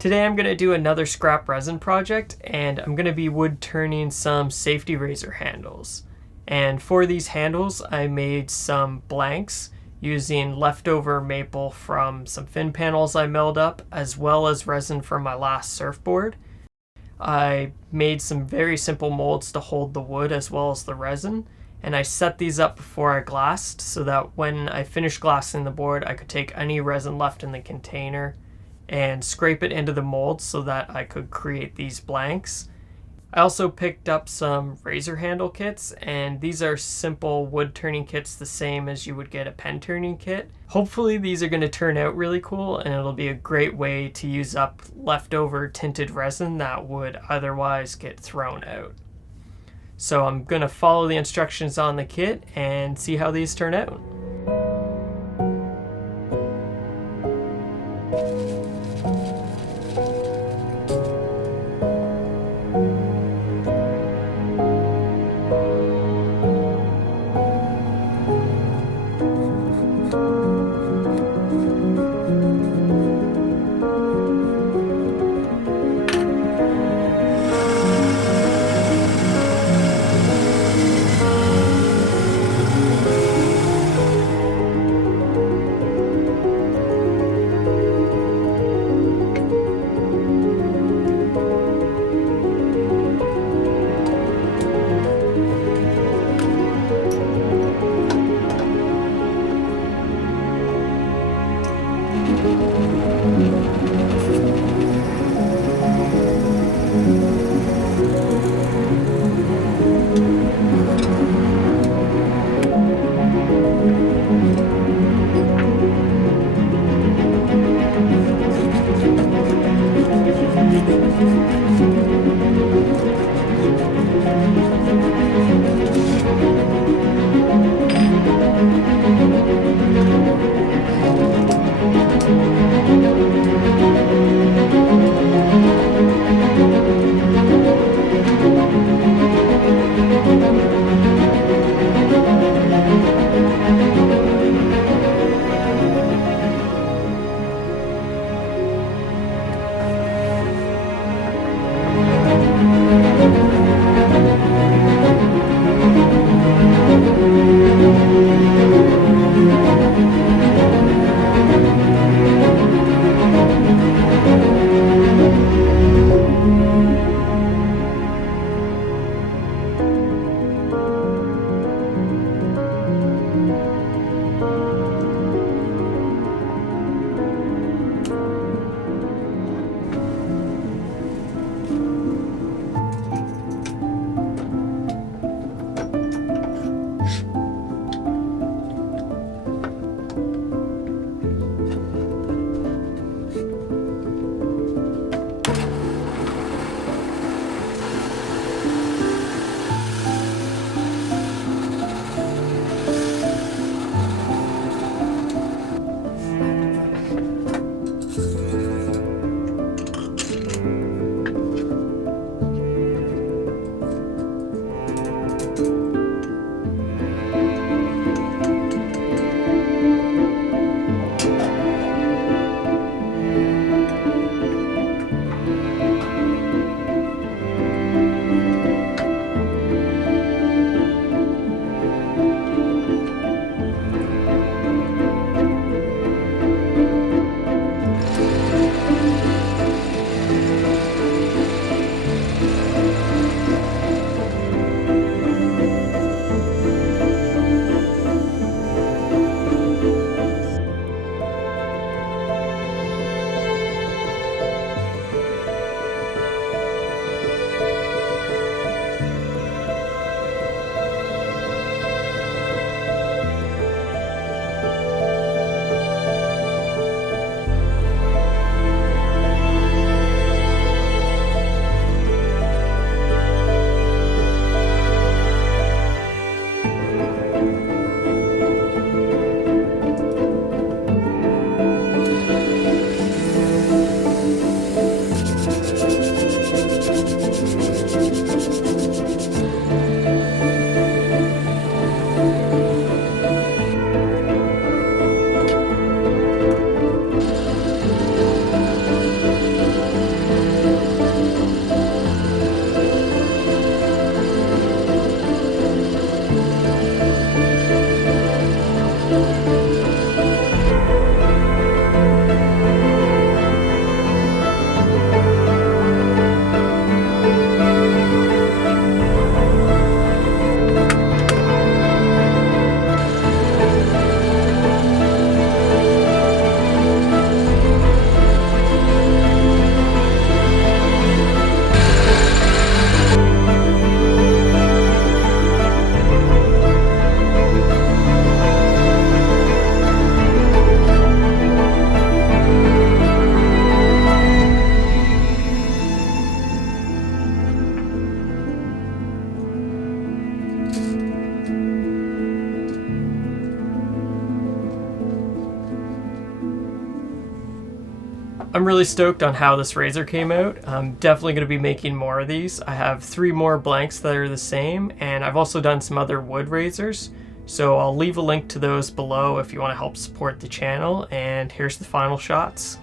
Today I'm going to do another scrap resin project, and I'm going to be wood turning some safety razor handles. And for these handles I made some blanks using leftover maple from some fin panels I milled up, as well as resin from my last surfboard. I made some very simple molds to hold the wood as well as the resin, and I set these up before I glassed so that when I finished glassing the board I could take any resin left in the container and scrape it into the mold so that I could create these blanks. I also picked up some razor handle kits, and these are simple wood turning kits, the same as you would get a pen turning kit. Hopefully these are going to turn out really cool, and it'll be a great way to use up leftover tinted resin that would otherwise get thrown out. So I'm going to follow the instructions on the kit and see how these turn out. I'm really stoked on how this razor came out. I'm definitely going to be making more of these. I have 3 more blanks that are the same, and I've also done some other wood razors. So I'll leave a link to those below if you want to help support the channel, and here's the final shots.